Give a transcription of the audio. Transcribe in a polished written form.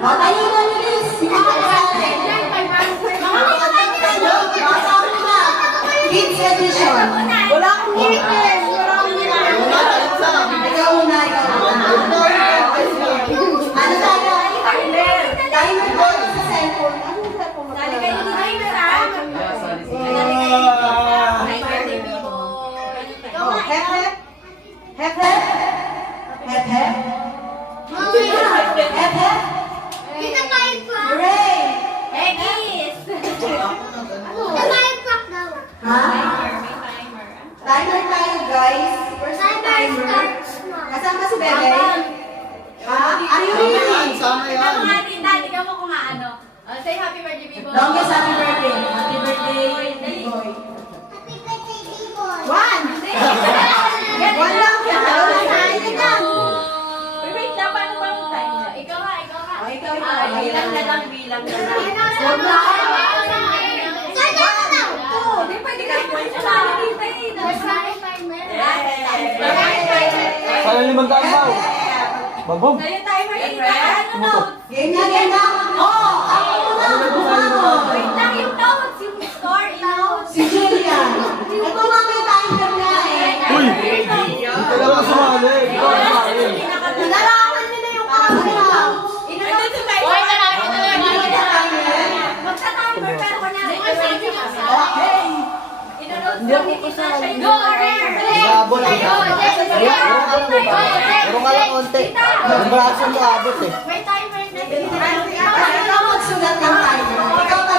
Matalino bilis! Kids edition. Wala akong kids. Ikaw una, ikaw una. Ano tayo? Timer ko sa cellphone. Ano yung cellphone mo? Dali kayo ni timer, ha? Hep, hep. Hep, hep. Hep, hep. Hep, hep. Hooray! Ha? Timer tayo, guys. First timer. Kasama si Bebe? Ha? Are you ready? Ikaw nga, Tinda, ikaw mo kung ano. Say happy birthday, Bibo. Longest happy birthday. Happy birthday, boy. One! One lang. Wait lang, paano ba yung time? Ikaw nga. Oh, ikaw. Bilang na lang. Huwag na. Hindi pwede ka po sa nakikita eh. Kaya 5 taon ba? Bagbog. Sa'yo timer, ano notes? Game na. Oh! Ako muna. Wait lang, yung notes, yung score, notes. Si Julian. Ito nga may timer na eh. Uy! Ito lang ang sumali. Ito lang ang sumali. Nalaman niyo na yung camera. Hoy, nalaki na lang. Magsa-timer, pero kunyari. Okay. Ino-notes lang ni Tita siya yung Nag-aabot eh. Pero nga lang konti. Yung braso mo abot eh. May timer na.